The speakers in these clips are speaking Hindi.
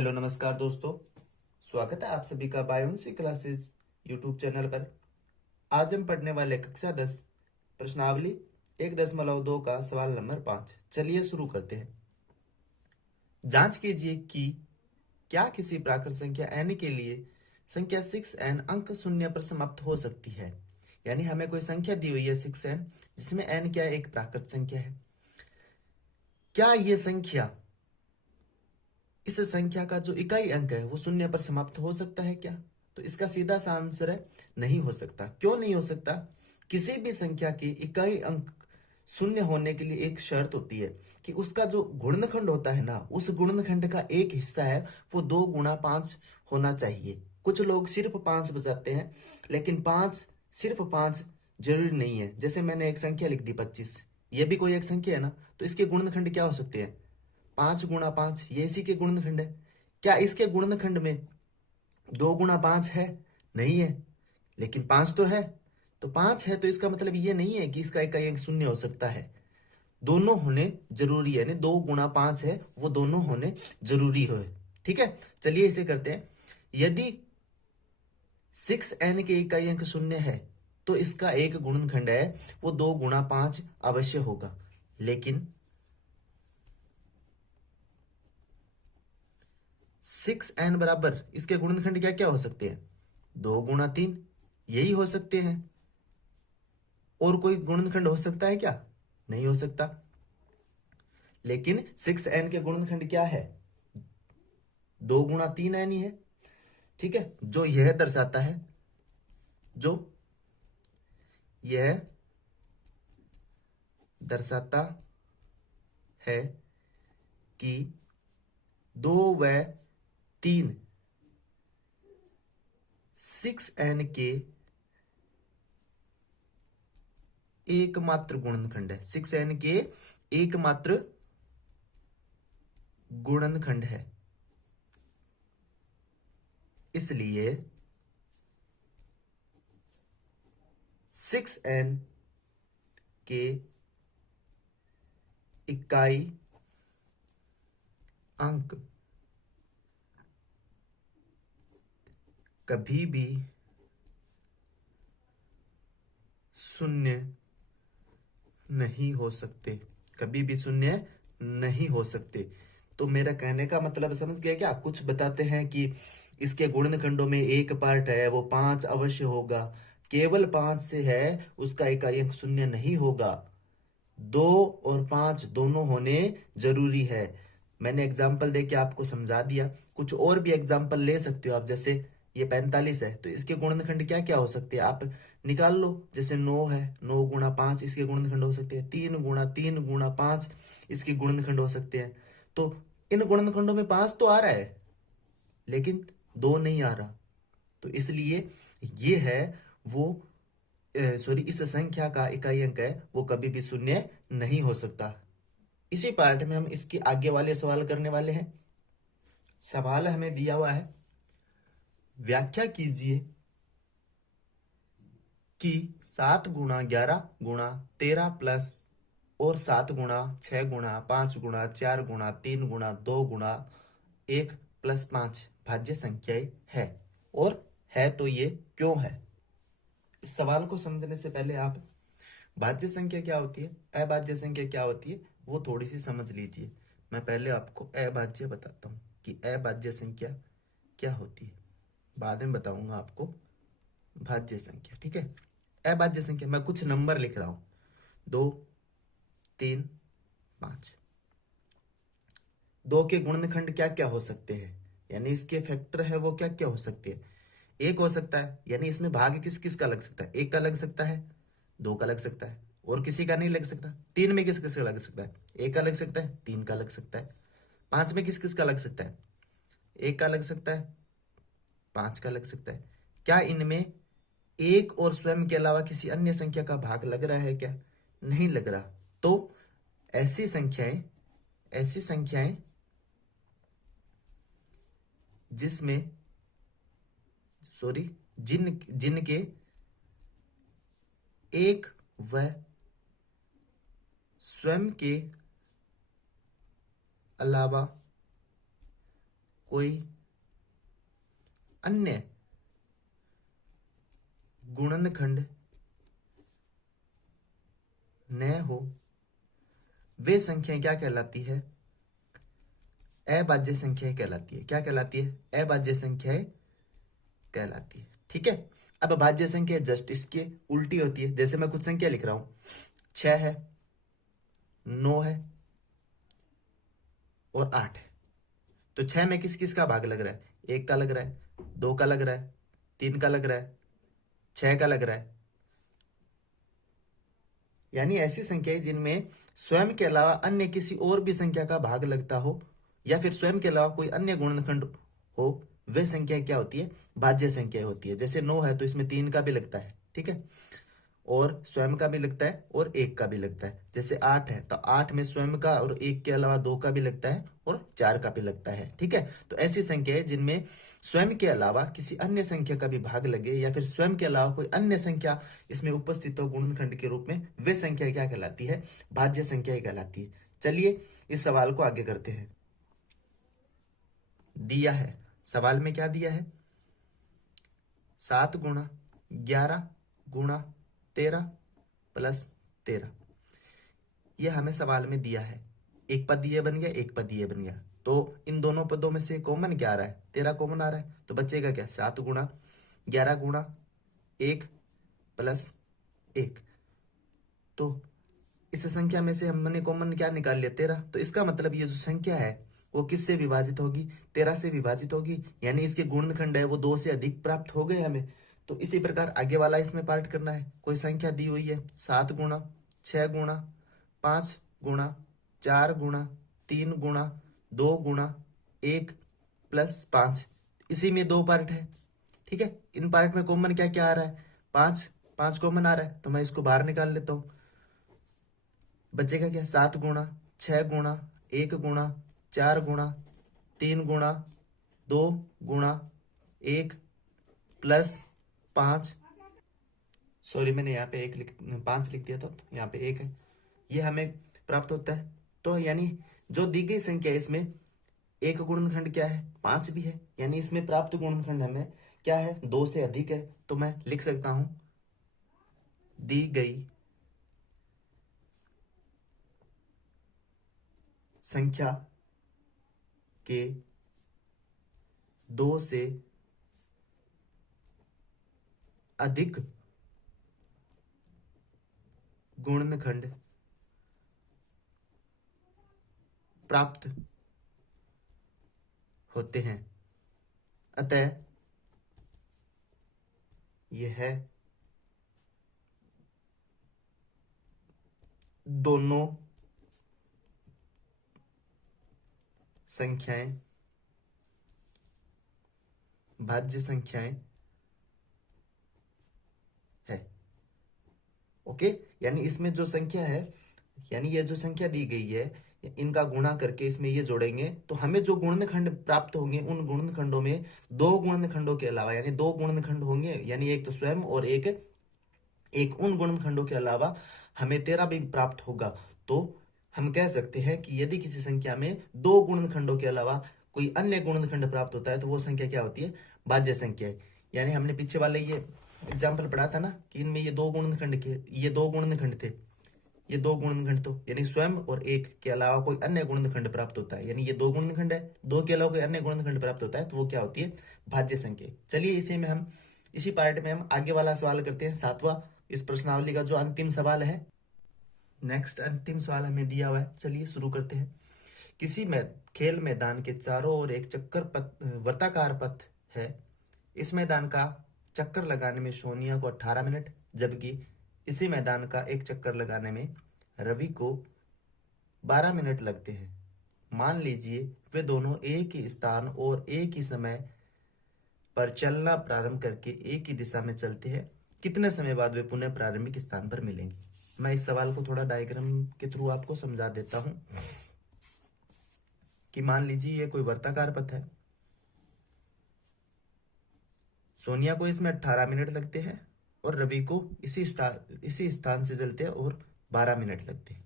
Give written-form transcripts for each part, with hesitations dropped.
हेलो नमस्कार दोस्तों। स्वागत है आप सभी का बायोन्सी क्लासेस यूट्यूब चैनल पर। आज हम पढ़ने वाले कक्षा 10 प्रश्नावली 1.2 का सवाल नंबर 5। चलिए शुरू करते हैं। जांच कीजिए कि क्या किसी प्राकृत संख्या n के लिए संख्या 6n अंक शून्य पर समाप्त हो सकती है। यानी हमें कोई संख्या दी हुई है 6n, जिसमें n क्या है, एक प्राकृत संख्या है। क्या ये संख्या, इस संख्या का जो इकाई अंक है वो शून्य पर समाप्त हो सकता है क्या? तो इसका सीधा सा आंसर है नहीं हो सकता। क्यों नहीं हो सकता? किसी भी संख्या की इकाई अंक शून्य होने के लिए एक शर्त होती है कि उसका जो गुणनखंड होता है ना, उस गुणनखंड का एक हिस्सा है वो 2 गुणा 5 होना चाहिए। कुछ लोग सिर्फ 5 बजाते हैं, लेकिन सिर्फ 5 जरूरी नहीं है। जैसे मैंने एक संख्या लिख दी 25, ये भी कोई एक संख्या है ना, तो इसके गुणनखंड क्या हो सकते हैं? 5 गुणा 5, ये इसी के गुणनखंड है। क्या इसके गुणनखंड में 2 गुणा 5 है? नहीं है, लेकिन 5 तो है। तो 5 है तो इसका मतलब ये नहीं है कि इसका इकाई अंक शून्य हो सकता है। दोनों होने जरूरी है, यानी 2 गुणा 5 है वो दोनों होने जरूरी है। ठीक है, चलिए इसे करते हैं। यदि 6n के इकाई अंक शून्य है तो इसका एक गुणनखंड है वो 2 गुणा 5 अवश्य होगा। लेकिन 6n बराबर इसके गुणनखंड क्या क्या हो सकते हैं? 2 गुणा 3, यही हो सकते हैं। और कोई गुणनखंड हो सकता है क्या? नहीं हो सकता। लेकिन 6n के गुणनखंड क्या है? 2 गुणा 3n ही है। ठीक है, जो यह दर्शाता है, जो यह दर्शाता है कि 2 व 3 6n के एकमात्र गुणनखंड है। 6n के एकमात्र गुणनखंड है। इसलिए 6n के इकाई अंक कभी भी शून्य नहीं हो सकते, कभी भी शून्य नहीं हो सकते। तो मेरा कहने का मतलब समझ गया क्या? कुछ बताते हैं कि इसके गुणनखंडों में एक पार्ट है वो 5 अवश्य होगा, केवल 5 से है उसका इकाई अंक शून्य नहीं होगा। 2 और 5 दोनों होने जरूरी है। मैंने एग्जाम्पल देके आपको समझा दिया। कुछ और भी एग्जाम्पल ले सकते हो आप। जैसे ये 45 है तो इसके गुणनखंड क्या क्या हो सकते हैं आप निकाल लो। जैसे 9 है, 9 गुणा 5 इसके गुणनखंड हो सकते हैं। 3 गुणा 5 इसके गुणनखंड हो सकते हैं। तो इन गुणनखंडों में 5 तो आ रहा है, लेकिन 2 नहीं आ रहा। तो इसलिए ये है वो सॉरी, इस संख्या का इकाई अंक है वो कभी भी शून्य नहीं हो सकता। इसी पार्ट में हम इसके आगे वाले सवाल करने वाले हैं। सवाल हमें दिया हुआ है, व्याख्या कीजिए कि 7 गुणा 11 गुणा 13 प्लस और 7 गुणा 6 गुणा 5 गुणा 4 गुणा 3 गुणा 2 गुणा 1 प्लस 5 भाज्य संख्याएं है तो ये क्यों है? इस सवाल को समझने से पहले आप भाज्य संख्या क्या होती है, अभाज्य संख्या क्या होती है, वो थोड़ी सी समझ लीजिए। मैं पहले आपको अभाज्य बताता हूँ कि अभाज्य संख्या क्या होती है, बाद में बताऊंगा आपको भाज्य संख्या। ठीक है, अभाज्य संख्या मैं कुछ नंबर लिख रहा हूं, 2 3 5। 2 के गुणनखंड क्या क्या हो सकते हैं, यानी इसके फैक्टर है वो क्या क्या हो सकते हैं? 1 हो सकता है, यानी इसमें भाग किस किस का लग सकता है? 1 का लग सकता है, 2 का लग सकता है, और किसी का नहीं लग सकता। 3 में किस किस का लग सकता है? 1 का लग सकता है, 3 का लग सकता है। 5 में किस किस का लग सकता है? 1 का लग सकता है, 5 का लग सकता है। क्या इनमें 1 और स्वयं के अलावा किसी अन्य संख्या का भाग लग रहा है क्या? नहीं लग रहा। तो ऐसी संख्याएं जिसमें सॉरी जिनके एक व स्वयं के अलावा कोई अन्य गुणनखंड न हो, वे संख्याएं क्या कहलाती है? अभाज्य संख्याएं कहलाती है। क्या कहलाती है? अभाज्य संख्याएं कहलाती है। ठीक है। अब अभाज्य संख्या जस्ट इसकी उल्टी होती है। जैसे मैं कुछ संख्या लिख रहा हूं, 6 है, 9 है और 8 है। तो 6 में किस किस का भाग लग रहा है? 1 का लग रहा है, 2 का लग रहा है, 3 का लग रहा है, 6 का लग रहा है। यानी ऐसी संख्याएं जिनमें स्वयं के अलावा अन्य किसी और भी संख्या का भाग लगता हो या फिर स्वयं के अलावा कोई अन्य गुणनखंड हो, वे संख्या क्या होती है? भाज्य संख्या होती है। जैसे 9 है तो इसमें 3 का भी लगता है, ठीक है, और स्वयं का भी लगता है और 1 का भी लगता है। जैसे 8 है तो 8 में स्वयं का और 1 के अलावा 2 का भी लगता है और 4 का भी लगता है। ठीक है। तो ऐसी संख्या है जिनमें स्वयं के अलावा किसी अन्य संख्या का भी भाग लगे या फिर स्वयं के अलावा कोई अन्य संख्या इसमें उपस्थित हो गुणनखंड के रूप में, वे संख्या क्या कहलाती है? भाज्य संख्या कहलाती है। चलिए इस सवाल को आगे करते हैं। दिया है, सवाल में क्या दिया है? 7 गुणा 11 गुणा 13 प्लस 13, ये हमें सवाल में दिया है। एक पद ये बन गया, एक पद ये बन गया। तो इन दोनों पदों में से कॉमन क्या आ रहा है? 13 कॉमन आ रहा है। तो बचेगा क्या? 7 गुणा 11 गुणा 1 प्लस 1। तो इस संख्या में से हमने कॉमन क्या निकाल लिया? 13। तो इसका मतलब ये जो संख्या है वो किससे विभाजित होगी? 13 से विभाजित होगी। यानी इसके गुणनखंड है वो 2 से अधिक प्राप्त हो गए हमें। तो इसी प्रकार आगे वाला इसमें पार्ट करना है। कोई संख्या दी हुई है 7 गुणा 6 गुणा 5 गुणा 4 गुणा 3 गुणा 2 गुणा 1 प्लस 5। इसी में 2 पार्ट है। ठीक है। इन पार्ट में कॉमन क्या क्या आ रहा है? 5 5 कॉमन आ रहा है तो मैं इसको बाहर निकाल लेता हूं। बचेगा क्या? 7 गुणा 6 गुणा 1 गुणा 4 गुणा 3 गुणा 2 गुणा 1 प्लस 5। सॉरी, मैंने यहाँ पे 5 लिख दिया था, तो यहाँ पे 1 है। ये हमें प्राप्त होता है। तो यानी जो दी गई संख्या है इसमें एक गुणनखंड क्या है? 5 भी है। यानी इसमें प्राप्त गुणनखंड हमें क्या है? 2 से अधिक है। तो मैं लिख सकता हूं दी गई संख्या के 2 से अधिक गुणनखंड प्राप्त होते हैं। अतः यह दोनों संख्याएं भाज्य संख्याएं है। ओके। यानी इसमें जो संख्या है, यानी ये जो संख्या दी गई है, इनका गुणा करके इसमें ये जोड़ेंगे तो हमें जो गुणनखंड प्राप्त होंगे उन गुणनखंडों में 2 गुणनखंडों के अलावा, यानी 2 गुणनखंड होंगे, यानी एक तो स्वयं और एक उन गुणनखंडों के अलावा हमें 13 भी प्राप्त होगा। तो हम कह सकते हैं कि यदि किसी संख्या में 2 गुणनखंडों के अलावा कोई अन्य गुणनखंड प्राप्त होता है तो वो संख्या क्या होती है? भाज्य संख्या है। यानी हमने पीछे वाले ये एग्जाम्पल पढ़ा था ना कि इनमें ये 2 गुणनखंड थे, ये 2 गुणनखंड थे, ये 2 गुणनखंड। तो यानी स्वयं और एक के अलावा कोई अन्य गुणनखंड प्राप्त होता है, यानी ये 2 गुणनखंड है, 2 के अलावा कोई अन्य गुणनखंड प्राप्त होता है तो वो क्या होती है? भाज्य संख्या। चलिए इसी पार्ट में हम आगे वाला सवाल करते हैं, 7वां इस प्रश्नावली का जो अंतिम सवाल है। नेक्स्ट अंतिम सवाल हमें दिया हुआ है। चलिए शुरू करते हैं। किसी में खेल मैदान के चारों ओर एक चक्कर पथ, वर्ताकार पथ है। इस मैदान का चक्कर लगाने में सोनिया को 18 मिनट, जबकि इसी मैदान का एक चक्कर लगाने में रवि को 12 मिनट लगते हैं। मान लीजिए वे दोनों एक ही स्थान और एक ही समय पर चलना प्रारंभ करके एक ही दिशा में चलते हैं। कितने समय बाद वे पुनः प्रारंभिक स्थान पर मिलेंगे? मैं इस सवाल को थोड़ा डायग्राम के थ्रू आपको समझा देता हूं कि मान लीजिए ये कोई वर्ताकार पथ है। सोनिया को इसमें 18 मिनट लगते हैं और रवि को इसी स्थान से चलते हैं और 12 मिनट लगते हैं।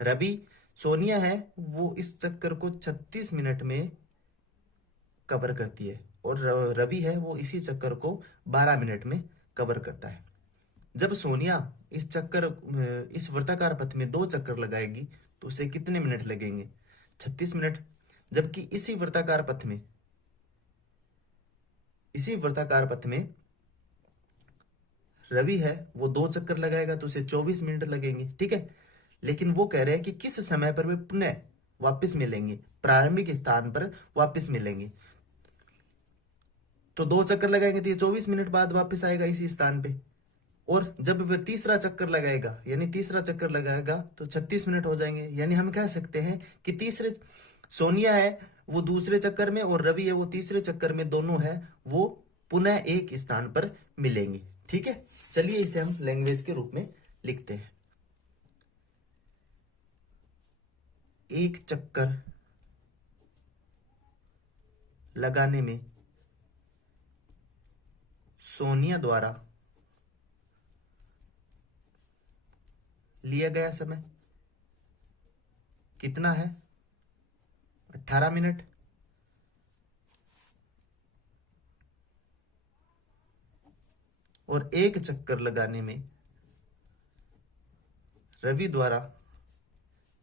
रवि, सोनिया है वो इस चक्कर को 36 मिनट में कवर करती है, और रवि है वो इसी चक्कर को 12 मिनट में कवर करता है। जब सोनिया इस वृत्ताकार पथ में 2 चक्कर लगाएगी तो उसे कितने मिनट लगेंगे? 36 मिनट। जबकि इसी वृत्ताकार पथ में रवि है वो 2 चक्कर लगाएगा तो उसे 24 मिनट लगेंगे, ठीक है। लेकिन वो कह रहे हैं कि किस समय पर वे पुनः वापस मिलेंगे, प्रारंभिक स्थान पर वापस मिलेंगे। तो 2 चक्कर लगाएंगे तो ये 24 मिनट बाद वापस आएगा इसी स्थान पे। और जब वह तीसरा चक्कर लगाएगा तो 36 मिनट हो जाएंगे। यानी हम कह सकते हैं कि सोनिया है वो दूसरे चक्कर में और रवि है वो तीसरे चक्कर में, दोनों है वो पुनः एक स्थान पर मिलेंगे, ठीक है। चलिए इसे हम लैंग्वेज के रूप में लिखते हैं। एक चक्कर लगाने में सोनिया द्वारा लिया गया समय कितना है? 18 मिनट। और एक चक्कर लगाने में रवि द्वारा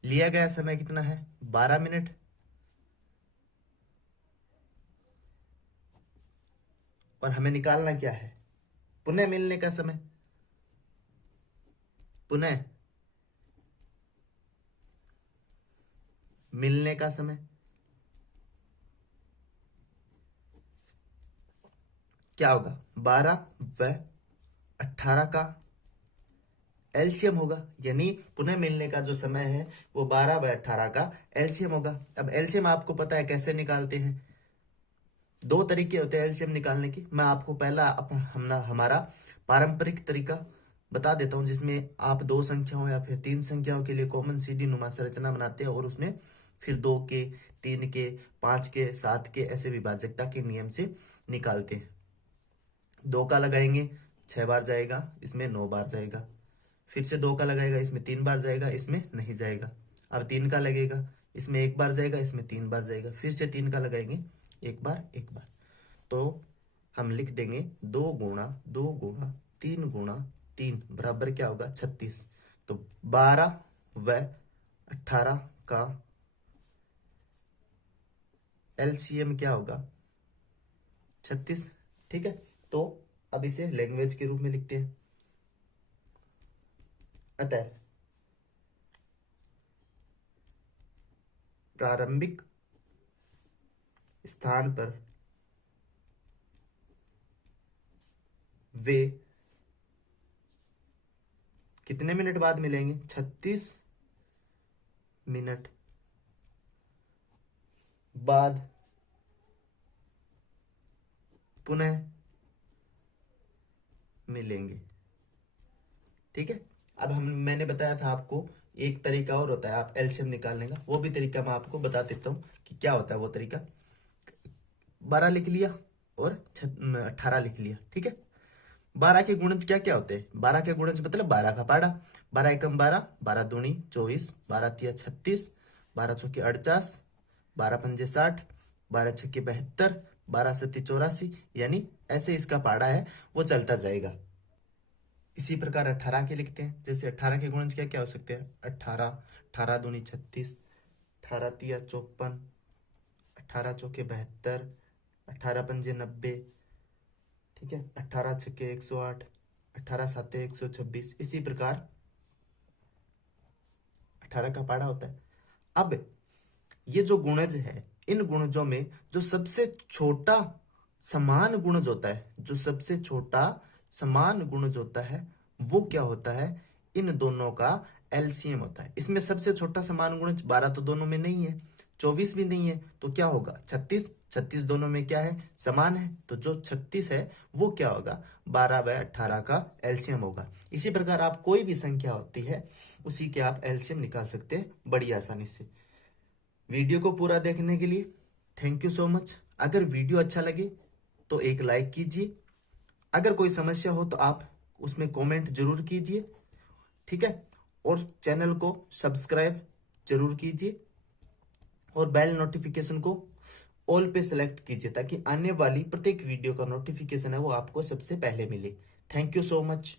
लिया गया समय कितना है? 12 मिनट। और हमें निकालना क्या है? पुनः मिलने का समय। पुनः मिलने का समय क्या होगा? 12 व 18 का एलसीएम होगा। यानी पुनः मिलने का जो समय है वो 12 व 18 का एलसीएम होगा। अब एलसीएम आपको पता है कैसे निकालते हैं? 2 तरीके होते हैं एलसीएम निकालने की। मैं आपको पहला हमारा पारंपरिक तरीका बता देता हूं, जिसमें आप 2 संख्याओं या फिर 3 संख्याओं के लिए कॉमन सीडी नुमा संरचना बनाते हैं और उसमें फिर 2 के, 3 के, 5 के, 7 के ऐसे विभाजकता के नियम से निकालते हैं। 2 का लगाएंगे 6 बार जाएगा, इसमें 9 बार जाएगा। फिर से 2 का लगाएगा, इसमें 3 बार जाएगा, इसमें नहीं जाएगा। अब 3 का लगेगा, इसमें 1 बार जाएगा, इसमें 3 बार जाएगा। फिर से 3 का लगाएंगे, 1 बार 1 बार। तो हम लिख देंगे 2 गुणा 2 गुणा 3 गुणा 3 बराबर क्या होगा? 36। तो 12 व 18 का एलसीएम क्या होगा? 36, ठीक है। तो अब इसे लैंग्वेज के रूप में लिखते हैं। अतः प्रारंभिक स्थान पर वे कितने मिनट बाद मिलेंगे? 36 मिनट बाद पुनः मिलेंगे, ठीक है। अब मैंने बताया था आपको एक तरीका और होता है आप एलसीएम निकालने का, वो भी तरीका मैं आपको बता देता हूँ कि क्या होता है वो तरीका। 12 लिख लिया और 18 लिख लिया, ठीक है। 12 के गुणज क्या क्या होते हैं? 12 के गुणज मतलब 12 का पाड़ा। 12 एकम 12, 12 दूनी 24, 12 तिया 36, 12 चौकी 48, 12 पंजे 60, 12 छक्के 72, 12 सत्ती 84। यानी ऐसे इसका पाड़ा है वो चलता जाएगा। इसी प्रकार 18 के लिखते हैं। जैसे 18 के गुणज क्या क्या हो सकते हैं? 18, 18 दूनी 36, 18 तिया 54, 18 चौके 72, 18 पंजे 90, ठीक है। 18 छक्के 108, 18 साते 126। इसी प्रकार 18 का पाड़ा होता है। अब ये जो गुणज है, इन गुणजों में जो सबसे छोटा समान गुणज होता है, जो सबसे छोटा समान गुणज होता है वो क्या होता है? इन दोनों का एलसीएम होता है। इसमें सबसे छोटा समान गुणज 12 तो दोनों में नहीं है, 24 भी नहीं है, तो क्या होगा? 36। 36 दोनों में क्या है? समान है। तो जो 36 है वो क्या होगा? 12 व 18 का एलसीएम होगा। इसी प्रकार आप कोई भी संख्या होती है उसी के आप एलसीएम निकाल सकते हैं बड़ी आसानी से। वीडियो को पूरा देखने के लिए थैंक यू सो मच। अगर वीडियो अच्छा लगे तो एक लाइक कीजिए। अगर कोई समस्या हो तो आप उसमें कमेंट जरूर कीजिए, ठीक है। और चैनल को सब्सक्राइब जरूर कीजिए और बेल नोटिफिकेशन को ऑल पे सेलेक्ट कीजिए ताकि आने वाली प्रत्येक वीडियो का नोटिफिकेशन है वो आपको सबसे पहले मिले। Thank you so much.